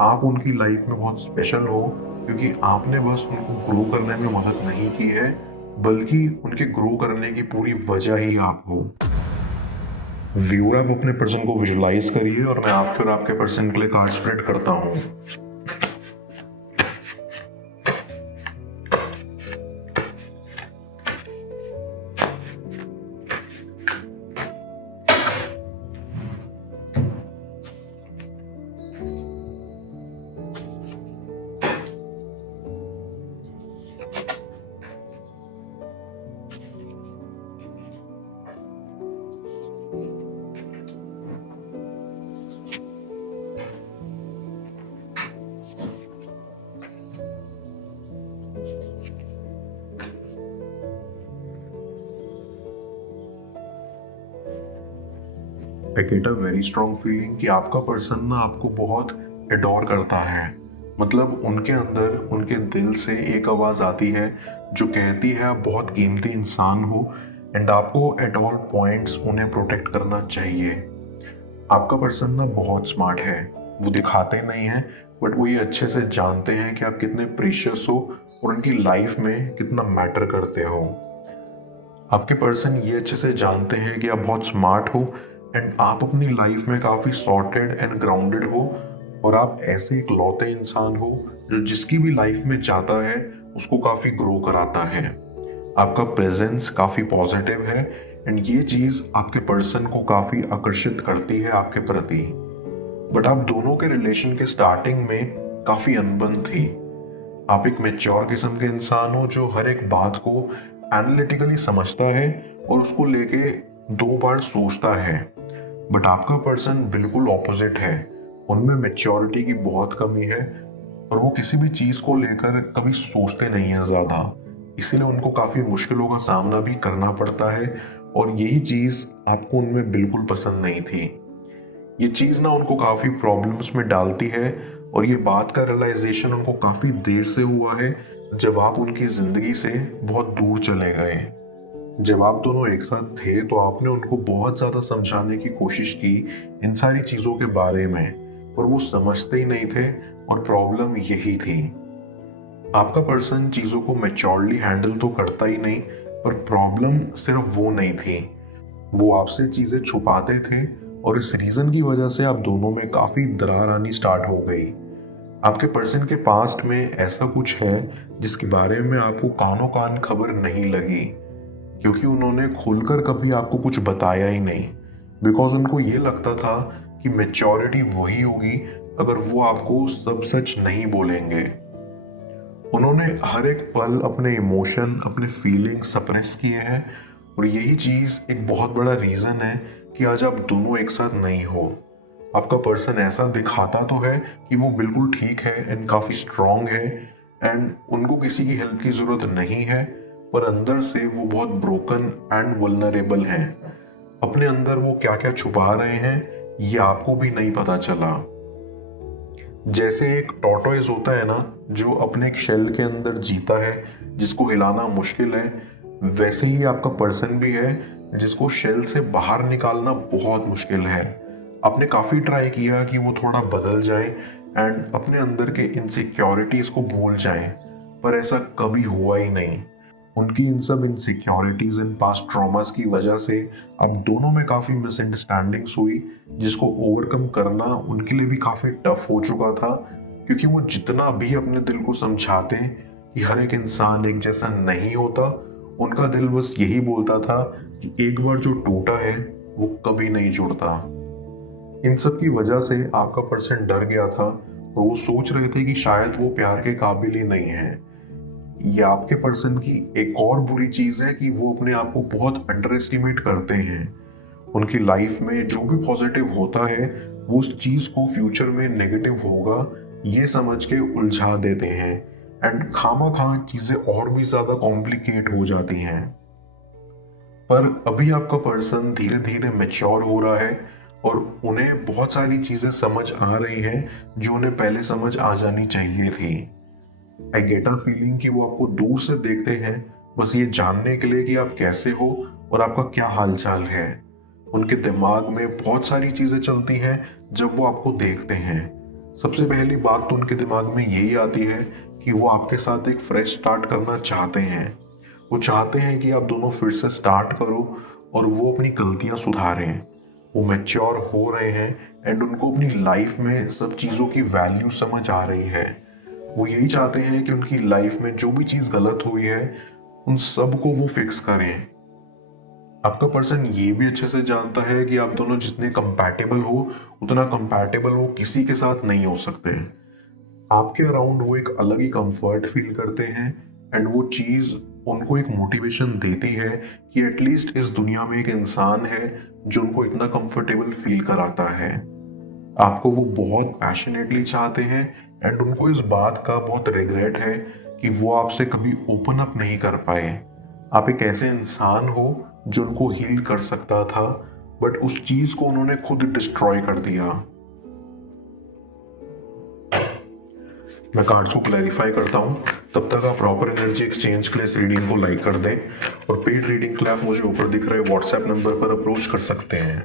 आप उनकी लाइफ में बहुत स्पेशल हो, क्योंकि आपने बस उनको ग्रो करने में मदद नहीं की है, बल्कि उनके ग्रो करने की पूरी वजह ही आप हो। व्यूअर, आप अपने पर्सन को विजुलाइज करिए और मैं आपके और आपके पर्सन के लिए कार्ड स्प्रेड करता हूँ। I get a very strong feeling कि आपका पर्सन ना आपको बहुत एडोर करता है। मतलब उनके अंदर, उनके दिल से एक आवाज़ आती है जो कहती है आप बहुत कीमती इंसान हो एंड आपको एट ऑल पॉइंट्स उन्हें प्रोटेक्ट करना चाहिए। आपका पर्सन ना बहुत स्मार्ट है, वो दिखाते नहीं हैं, बट वो ये अच्छे से जानते हैं कि आप कितने प्रीशियस हो और उनकी लाइफ में कितना मैटर करते हो। आपके पर्सन ये अच्छे से जानते हैं कि आप बहुत स्मार्ट हो एंड आप अपनी लाइफ में काफ़ी सॉर्टेड एंड ग्राउंडेड हो, और आप ऐसे एक लौते इंसान हो जो जिसकी भी लाइफ में जाता है उसको काफ़ी ग्रो कराता है। आपका प्रेजेंस काफ़ी पॉजिटिव है एंड ये चीज़ आपके पर्सन को काफ़ी आकर्षित करती है आपके प्रति। बट आप दोनों के रिलेशन के स्टार्टिंग में काफ़ी अनबन थी। आप एक मेच्योर किस्म के इंसान हो जो हर एक बात को एनालिटिकली समझता है और उसको लेके दो बार सोचता है। बट आपका पर्सन बिल्कुल ऑपोजिट है, उनमें मेच्योरिटी की बहुत कमी है और वो किसी भी चीज़ को लेकर कभी सोचते नहीं है ज़्यादा, इसीलिए उनको काफ़ी मुश्किलों का सामना भी करना पड़ता है। और यही चीज़ आपको उनमें बिल्कुल पसंद नहीं थी। ये चीज़ ना उनको काफ़ी प्रॉब्लम्स में डालती है, और ये बात का रियलाइजेशन उनको काफ़ी देर से हुआ है, जब आप उनकी ज़िंदगी से बहुत दूर चले गए। जब आप दोनों एक साथ थे तो आपने उनको बहुत ज़्यादा समझाने की कोशिश की इन सारी चीज़ों के बारे में, पर वो समझते ही नहीं थे, और प्रॉब्लम यही थी। आपका पर्सन चीज़ों को मैच्योरली हैंडल तो करता ही नहीं, पर प्रॉब्लम सिर्फ वो नहीं थी, वो आपसे चीज़ें छुपाते थे, और इस रीज़न की वजह से आप दोनों में काफ़ी दरार आनी स्टार्ट हो गई। आपके पर्सन के पास्ट में ऐसा कुछ है जिसके बारे में आपको कानों कान खबर नहीं लगी, क्योंकि उन्होंने खुलकर कभी आपको कुछ बताया ही नहीं। बिकॉज उनको ये लगता था कि मैच्योरिटी वही होगी अगर वो आपको सब सच नहीं बोलेंगे। उन्होंने हर एक पल अपने इमोशन, अपने फीलिंग सप्रेस किए हैं, और यही चीज़ एक बहुत बड़ा रीज़न है कि आज आप दोनों एक साथ नहीं हो। आपका पर्सन ऐसा दिखाता तो है कि वो बिल्कुल ठीक है एंड काफ़ी स्ट्रांग है एंड उनको किसी की हेल्प की ज़रूरत नहीं है, पर अंदर से वो बहुत ब्रोकन एंड वल्नरेबल हैं। अपने अंदर वो क्या क्या छुपा रहे हैं ये आपको भी नहीं पता चला। जैसे एक टॉर्टोइज होता है ना, जो अपने एक शेल के अंदर जीता है, जिसको हिलाना मुश्किल है, वैसे ही आपका पर्सन भी है जिसको शेल से बाहर निकालना बहुत मुश्किल है। आपने काफ़ी ट्राई किया कि वो थोड़ा बदल जाए एंड अपने अंदर के इनसिक्योरिटीज़ को भूल जाए, पर ऐसा कभी हुआ ही नहीं। उनकी इन सब इनसिक्योरिटीज इन पास्ट ट्रॉमास की वजह से अब दोनों में काफ़ी मिसअंडरस्टैंडिंग्स हुई, जिसको ओवरकम करना उनके लिए भी काफ़ी टफ हो चुका था, क्योंकि वो जितना भी अपने दिल को समझाते कि हर एक इंसान एक जैसा नहीं होता, उनका दिल बस यही बोलता था कि एक बार जो टूटा है वो कभी नहीं जुड़ता। इन सब की वजह से आपका पर्सन डर गया था, और वो सोच रहे थे कि शायद वो प्यार के काबिल ही नहीं है। ये आपके पर्सन की एक और बुरी चीज है कि वो अपने आप को बहुत अंडर एस्टिमेट करते हैं। उनकी लाइफ में जो भी पॉजिटिव होता है वो उस चीज को फ्यूचर में नेगेटिव होगा ये समझ के उलझा देते हैं, एंड खामा खा चीजें और भी ज्यादा कॉम्प्लिकेट हो जाती हैं। पर अभी आपका पर्सन धीरे धीरे मैच्योर हो रहा है, और उन्हें बहुत सारी चीजें समझ आ रही हैं जो उन्हें पहले समझ आ जानी चाहिए थी। आई गेट अ फीलिंग कि वो आपको दूर से देखते हैं, बस ये जानने के लिए कि आप कैसे हो और आपका क्या हालचाल है। उनके दिमाग में बहुत सारी चीजें चलती हैं जब वो आपको देखते हैं। सबसे पहली बात तो उनके दिमाग में यही आती है कि वो आपके साथ एक फ्रेश स्टार्ट करना चाहते हैं। वो चाहते हैं कि आप दोनों फिर से स्टार्ट करो और वो अपनी गलतियां सुधारें। वो मैच्योर हो रहे हैं एंड उनको अपनी लाइफ में सब चीज़ों की वैल्यू समझ आ रही है। वो यही चाहते हैं कि उनकी लाइफ में जो भी चीज़ गलत हुई है उन सब को वो फिक्स करें। आपका पर्सन ये भी अच्छे से जानता है कि आप दोनों जितने कंपैटिबल हो उतना कंपैटिबल वो किसी के साथ नहीं हो सकते। आपके अराउंड वो एक अलग ही कंफर्ट फील करते हैं एंड वो चीज़ उनको एक मोटिवेशन देती है कि एटलीस्ट इस दुनिया में एक इंसान है जो उनको इतना कंफर्टेबल फील कराता है। आपको वो बहुत पैशनेटली चाहते हैं एंड उनको इस बात का बहुत रिग्रेट है कि वो आपसे कभी ओपन अप नहीं कर पाए। आप एक ऐसे इंसान हो जो उनको हील कर सकता था, बट उस चीज को उन्होंने खुद डिस्ट्रॉय कर दिया। मैं कार्ड्स को क्लैरिफाई करता हूँ, तब तक आप प्रॉपर एनर्जी एक्सचेंज के लिए इस रीडिंग को लाइक कर दें और पेड रीडिंग के लिए आप मुझे ऊपर दिख रहे व्हाट्सएप नंबर पर अप्रोच कर सकते हैं।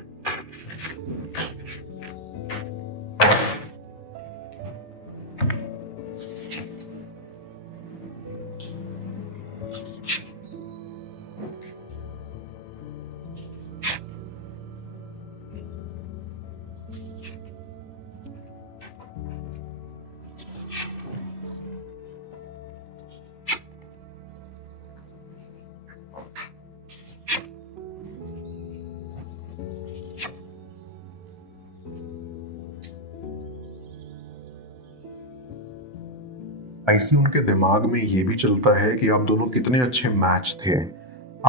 ऐसी उनके दिमाग में ये भी चलता है कि आप दोनों कितने अच्छे मैच थे।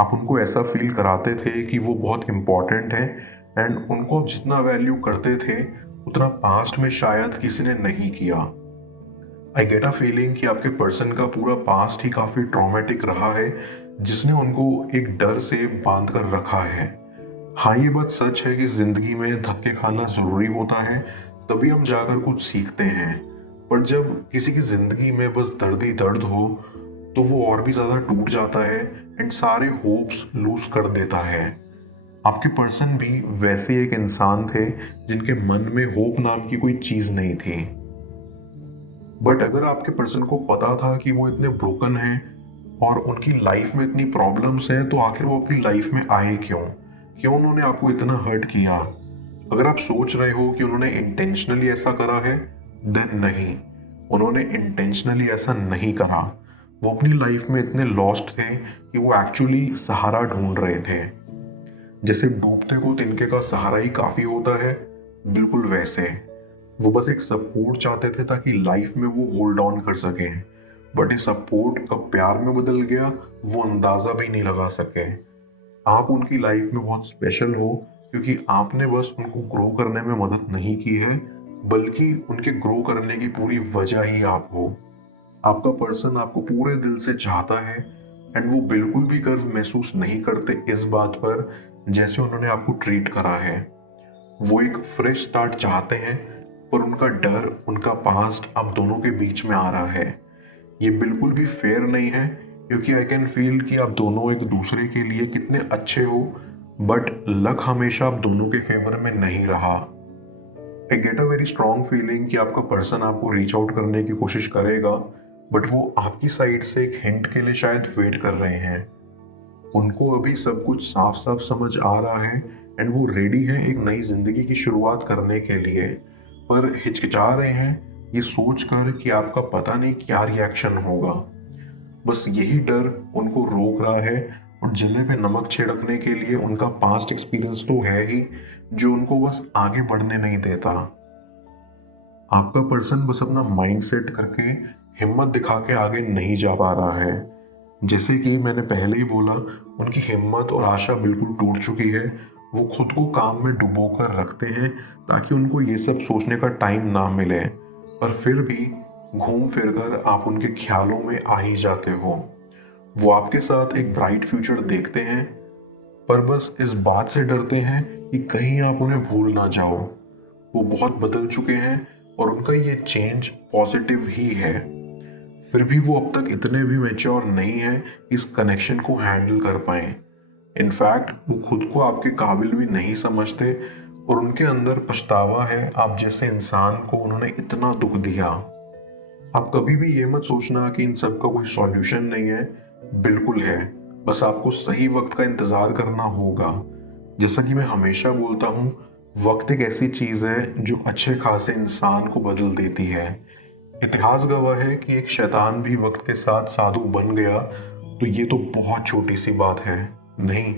आप उनको ऐसा फील कराते थे कि वो बहुत इम्पोर्टेंट है एंड उनको आप जितना वैल्यू करते थे उतना पास्ट में शायद किसी ने नहीं किया। आई गेट अ फीलिंग कि आपके पर्सन का पूरा पास्ट ही काफ़ी ट्रॉमेटिक रहा है जिसने उनको एक डर से बांध कर रखा है। हाँ, ये बात सच है कि ज़िंदगी में धक्के खाना ज़रूरी होता है, तभी हम जाकर कुछ सीखते हैं। पर जब किसी की ज़िंदगी में बस दर्द ही दर्द हो तो वो और भी ज़्यादा टूट जाता है एंड सारे होप्स लूज कर देता है। आपके पर्सन भी वैसे एक इंसान थे जिनके मन में होप नाम की कोई चीज़ नहीं थी। बट अगर आपके पर्सन को पता था कि वो इतने ब्रोकन हैं और उनकी लाइफ में इतनी प्रॉब्लम्स हैं, तो आखिर वो आपकी लाइफ में आए क्यों? क्यों उन्होंने आपको इतना हर्ट किया? अगर आप सोच रहे हो कि उन्होंने इंटेंशनली ऐसा करा है, देन नहीं, उन्होंने इंटेंशनली ऐसा नहीं करा। वो अपनी लाइफ में इतने लॉस्ट थे कि वो एक्चुअली सहारा ढूंढ रहे थे। जैसे डूबते को तिनके का सहारा ही काफी होता है, बिल्कुल वैसे वो बस एक सपोर्ट चाहते थे ताकि लाइफ में वो होल्ड ऑन कर सके। बट ये सपोर्ट कब प्यार में बदल गया वो अंदाजा भी नहीं लगा सके। आप उनकी लाइफ में बहुत स्पेशल हो क्योंकि आपने बस उनको ग्रो करने में मदद नहीं की है, बल्कि उनके ग्रो करने की पूरी वजह ही आप हो। आपका पर्सन आपको पूरे दिल से चाहता है एंड वो बिल्कुल भी गर्व महसूस नहीं करते इस बात पर जैसे उन्होंने आपको ट्रीट करा है। वो एक फ्रेश स्टार्ट चाहते हैं, पर उनका डर, उनका पास्ट अब दोनों के बीच में आ रहा है। ये बिल्कुल भी फेयर नहीं है क्योंकि आई कैन फील कि आप दोनों एक दूसरे के लिए कितने अच्छे हो, बट लक हमेशा आप दोनों के फेवर में नहीं रहा। I get a very strong feeling कि आपका पर्सन आपको रीच आउट करने की कोशिश करेगा, बट वो आपकी साइड से एक हिंट के लिए शायद वेट कर रहे हैं। उनको अभी सब कुछ साफ साफ समझ आ रहा है एंड वो रेडी है एक नई जिंदगी की शुरुआत करने के लिए, पर हिचकिचा रहे हैं ये सोच कर कि आपका पता नहीं क्या रिएक्शन होगा। बस यही डर उनको रोक रहा है और जले पे नमक छिड़कने के लिए उनका पास्ट एक्सपीरियंस तो है ही जो उनको बस आगे बढ़ने नहीं देता। आपका पर्सन बस अपना माइंड सेट करके हिम्मत दिखा के आगे नहीं जा पा रहा है। जैसे कि मैंने पहले ही बोला, उनकी हिम्मत और आशा बिल्कुल टूट चुकी है। वो खुद को काम में डुबो कर रखते हैं ताकि उनको ये सब सोचने का टाइम ना मिले, पर फिर भी घूम फिर कर आप उनके ख्यालों में आ ही जाते हो। वो आपके साथ एक ब्राइट फ्यूचर देखते हैं, पर बस इस बात से डरते हैं कि कहीं आप उन्हें भूल ना जाओ। वो बहुत बदल चुके हैं और उनका ये चेंज पॉजिटिव ही है। फिर भी वो अब तक इतने भी मैच्योर नहीं है इस कनेक्शन को हैंडल कर पाए। इनफैक्ट वो खुद को आपके काबिल भी नहीं समझते और उनके अंदर पछतावा है आप जैसे इंसान को उन्होंने इतना दुख दिया। आप कभी भी ये मत सोचना कि इन सब का कोई सॉल्यूशन नहीं है, बिल्कुल है। बस आपको सही वक्त का इंतज़ार करना होगा। जैसा कि मैं हमेशा बोलता हूँ, वक्त एक ऐसी चीज़ है जो अच्छे खासे इंसान को बदल देती है। इतिहास गवाह है कि एक शैतान भी वक्त के साथ साधु बन गया, तो ये तो बहुत छोटी सी बात है, नहीं?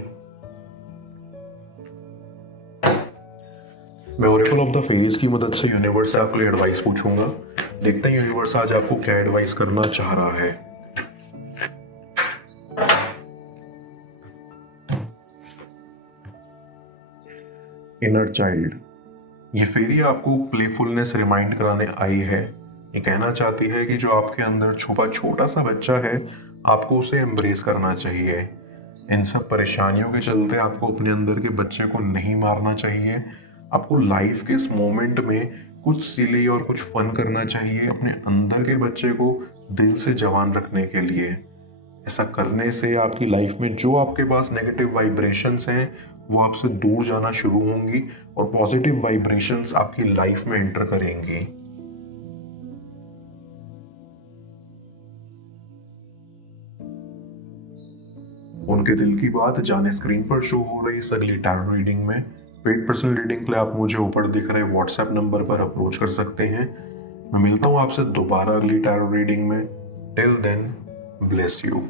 मैं ओरेकल ऑफ द फेरीज की मदद से यूनिवर्स से आपके लिए एडवाइस पूछूंगा। देखते हैं यूनिवर्स आज आपको क्या एडवाइस करना चाह रहा है। इनर चाइल्ड, ये फेरी आपको प्लेफुलनेस रिमाइंड कराने आई है। ये कहना चाहती है कि जो आपके अंदर छुपा छोटा सा बच्चा है, आपको उसे एम्ब्रेस करना चाहिए। इन सब परेशानियों के चलते आपको अपने अंदर के बच्चे को नहीं मारना चाहिए। आपको लाइफ के इस मोमेंट में कुछ सिली और कुछ फन करना चाहिए अपने अंदर के बच्चे को दिल से जवान रखने के लिए। ऐसा करने से आपकी लाइफ में जो आपके पास नेगेटिव वाइब्रेशंस हैं वो आपसे दूर जाना शुरू होंगी और पॉजिटिव वाइब्रेशंस आपकी लाइफ में एंटर करेंगी। उनके दिल की बात जाने स्क्रीन पर शो हो रही इस अगली टैरो रीडिंग में। पेड पर्सनल रीडिंग के लिए आप मुझे ऊपर दिख रहे व्हाट्सएप नंबर पर अप्रोच कर सकते हैं। मैं मिलता हूँ आपसे दोबारा अगली टैरो रीडिंग में। Till then, bless you.